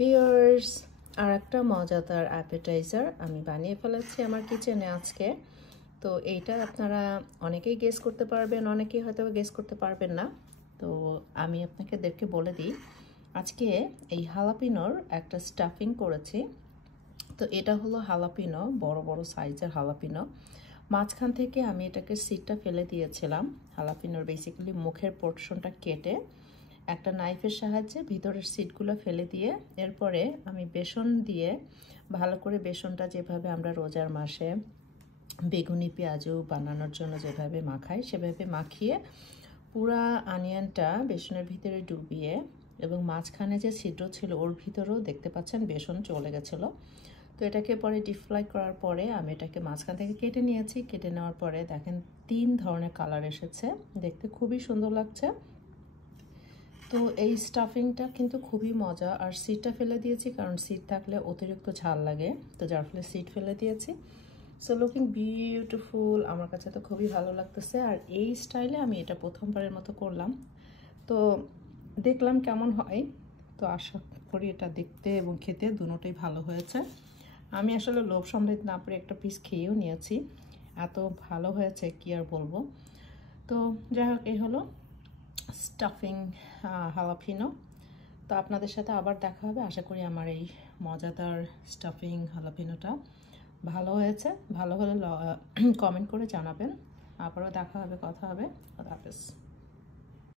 Viewers, আর একটা মজাদার appetiser আমি বানিয়ে ফেলেছি আমার কিচেনে আজকে। তো এইটা আপনারা অনেকেই গেস করতে পারবেন, অনেকেই হয়তো গেস করতে পারবেন না। তো আমি আপনাদেরকে বলে দিই, আজকে এই হালাপিনোর একটা স্টাফিং করেছি। তো এটা হলো হালাপিনো, বড় বড় সাইজের হালাপিনো। মাঝখান থেকে আমি এটাকে সিডটা ফেলে দিয়েছিলাম। হালাপিনোর বেসিক্যালি মুখের পোর্শনটা কেটে একটা নাইফের সাহায্যে ভিতরের সিডগুলো ফেলে দিয়ে এরপরে আমি বেসন দিয়ে ভালো করে বেসনটা যেভাবে আমরা রোজার মাসে বেগুনি পেঁয়াজু বানানোর জন্য যেভাবে মাখাই সেভাবে মাখিয়ে পুরা অনিয়নটা বেসনের ভিতরে ডুবিয়ে এবং মাঝখানে যে ছিদ্র ছিল ওর ভিতরেও দেখতে পাচ্ছেন বেসন চলে গেছিলো। তো এটাকে পরে ডিপ ফ্রাই করার পরে আমি এটাকে মাঝখান থেকে কেটে নিয়েছি। কেটে নেওয়ার পরে দেখেন 3 ধরনের কালার এসেছে, দেখতে খুবই সুন্দর লাগছে। তো এই স্টাফিংটা কিন্তু খুবই মজা। আর সিডটা ফেলে দিয়েছি কারণ সিড থাকলে অতিরিক্ত ঝাল লাগে, তো যার ফলে সিড ফেলে দিয়েছি। সো লুকিং বিউটিফুল, আমার কাছে তো খুবই ভালো লাগতেছে। আর এই স্টাইলে আমি এটা প্রথমবারের মতো করলাম, তো দেখলাম কেমন হয়। তো আশা করি এটা দেখতে এবং খেতে দুটোই ভালো হয়েছে। আমি আসলে লোভ সামলাতে না পেরে একটা পিস খেয়েও নিয়েছি, এত ভালো হয়েছে কি আর বলবো। তো যাই হোক, এই হলো স্টাফিং হালাপিনো। তো আপনাদের সাথে আবার দেখা হবে। আশা করি আমার এই মজাদার স্টাফিং হালাপিনোটা ভালো হয়েছে। ভালো হলে কমেন্ট করে জানাবেন। আবারও দেখা হবে, কথা হবে। আল্লাহ হাফেজ।